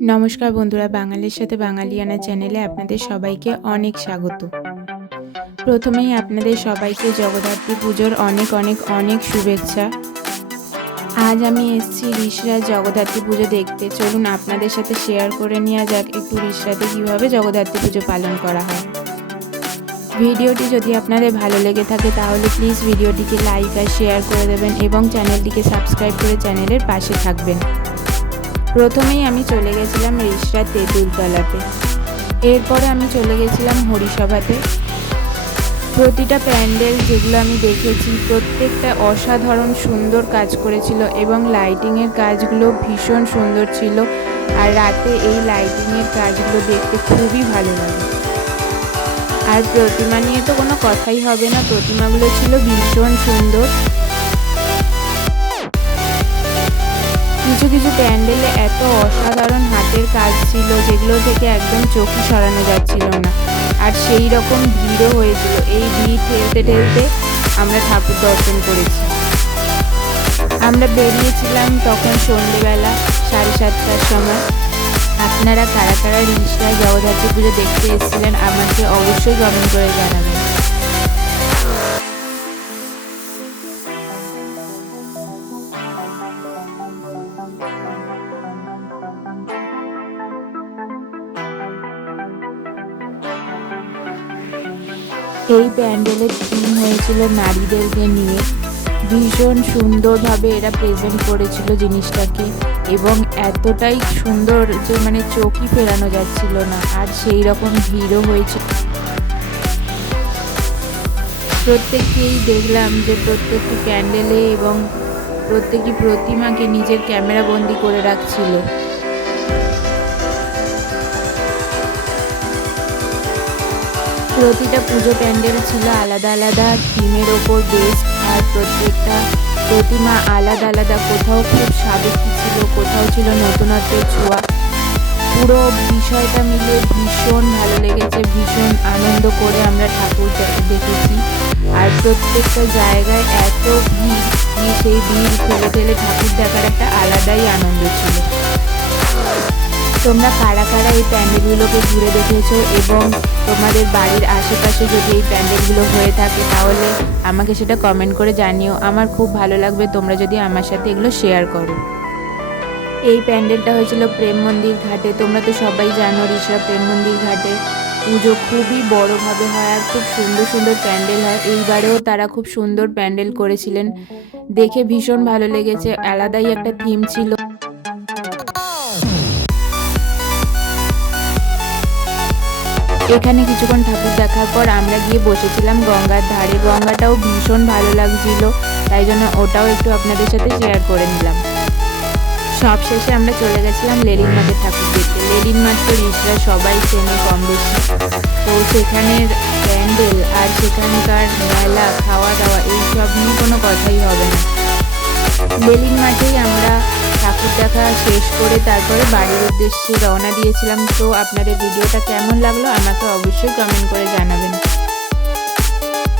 নমস্কার বন্ধুরা, বাঙালির সাথে বাঙালিয়ানা চ্যানেলে আপনাদের সবাইকে অনেক স্বাগত। প্রথমেই আপনাদের সবাইকে জগদ্ধাত্রী পুজোর অনেক অনেক অনেক শুভেচ্ছা। আজ আমি এসেছি ঋষরাজ জগদ্ধাত্রী পুজো দেখতে। চলুন আপনাদের সাথে শেয়ার করে নেওয়া যাক একটু ঋষরাতে কীভাবে জগদ্ধাত্রী পুজো পালন করা হয়। ভিডিওটি যদি আপনাদের ভালো লেগে থাকে, তাহলে প্লিজ ভিডিওটিকে লাইক আর শেয়ার করে দেবেন এবং চ্যানেলটিকে সাবস্ক্রাইব করে চ্যানেলের পাশে থাকবেন। প্রথমেই আমি চলে গেছিলাম রিসরা তেঁতুলতলাতে। এরপরে আমি চলে গেছিলাম হরিসভাতে। প্রতিটা প্যান্ডেল যেগুলো আমি দেখেছি, প্রত্যেকটা অসাধারণ সুন্দর কাজ করেছিল এবং লাইটিংয়ের কাজগুলো ভীষণ সুন্দর ছিল। আর রাতে এই লাইটিংয়ের কাজগুলো দেখতে খুবই ভালো লাগে। আর প্রতিমা নিয়ে তো কোনো কথাই হবে না। প্রতিমাগুলো ছিল ভীষণ সুন্দর। কিছু কিছু প্যান্ডেলে এত অসাধারণ হাতের কাজ ছিল যেগুলো থেকে একদম চোখই সরানো যাচ্ছিল না। আর সেই রকম ভিড়ও হয়েছিল। এই ভিড় ঠেলতে ঠেলতে আমরা ঠাকুর দর্শন করেছি। আমরা বেরিয়েছিলাম তখন সন্ধেবেলা সাড়ে সাতটার সময়। আপনারা কারা কারা রিসরা জগদ্ধাত্রী পুজো দেখতে এসেছিলেন আমাকে অবশ্যই কমেন্ট করে জানাবেন। এই প্যান্ডেলের থিম হয়েছিল নারীদেরকে নিয়ে। ভীষণ সুন্দরভাবে এরা প্রেজেন্ট করেছিল জিনিসটাকে এবং এতটাই সুন্দর যে মানে চোখই ফেরানো যাচ্ছিল না। আর সেই রকম ভিড়ও হয়েছিল প্রত্যেককেই দেখলাম যে প্রত্যেকটি প্যান্ডেলে এবং প্রত্যেকটি প্রতিমাকে নিজের ক্যামেরা বন্দি করে রাখছিল। প্রতিটা পুজো প্যান্ডেল ছিল আলাদা আলাদা, থিমের ওপর বেস্ট আর প্রত্যেকটা প্রতিমা আলাদা আলাদা। কোথাও খুব সাবেকি ছিল, কোথাও ছিল নতুনত্বের ছোঁয়া। পুরো বিষয়টা মিলে ভীষণ ভালো লেগেছে, ভীষণ আনন্দ করে আমরা ঠাকুর দেখেছি। আর প্রত্যেকটা জায়গায় এত ভিড় সেই ভিড় ঠেলে ঠেলে ঠাকুর দেখার একটা আলাদাই আনন্দ ছিল। তোমরা কারা কারা এই প্যান্ডেলগুলোকে ঘুরে দেখেছ এবং তোমাদের বাড়ির আশেপাশে যদি এই প্যান্ডেলগুলো হয়ে থাকে তাহলে আমাকে সেটা কমেন্ট করে জানিও। আমার খুব ভালো লাগবে তোমরা যদি আমার সাথে এগুলো শেয়ার করো। এই প্যান্ডেলটা হয়েছিল প্রেম মন্দির ঘাটে। তোমরা তো সবাই জানো ঋষা প্রেম মন্দির ঘাটে। পুজো খুবই বড়োভাবে হয় আর খুব সুন্দর সুন্দর প্যান্ডেল হয়। এইবারেও তারা খুব সুন্দর প্যান্ডেল করেছিলেন। দেখে ভীষণ ভালো লেগেছে। আলাদাই একটা থিম ছিল। এখানে কিছুক্ষণ ঠাকুর দেখার পর আমরা গিয়ে বসেছিলাম গঙ্গার ধারে। গঙ্গাটাও ভীষণ ভালো লাগছিল, তাই জন্য ওটাও একটু আপনাদের সাথে শেয়ার করে নিলাম। সব শেষে আমরা চলে গেছিলাম লেলিন মাঠের ঠাকুর দেখতে। লেলিন মাঠ তো সবাই চেনে কম বেশি। তো সেখানের প্যান্ডেল আর সেখানকার মেলা, খাওয়া দাওয়া, এইসব নিয়ে কোনো কথাই হবে না। লেলিন মাঠেই আমরা ঠাকুর দেখা শেষ করে তারপরে বাড়ির উদ্দেশ্যে রওনা দিয়েছিলাম। তো আপনাদের ভিডিওটা কেমন লাগল আমাকে অবশ্যই কমেন্ট করে জানাবেন।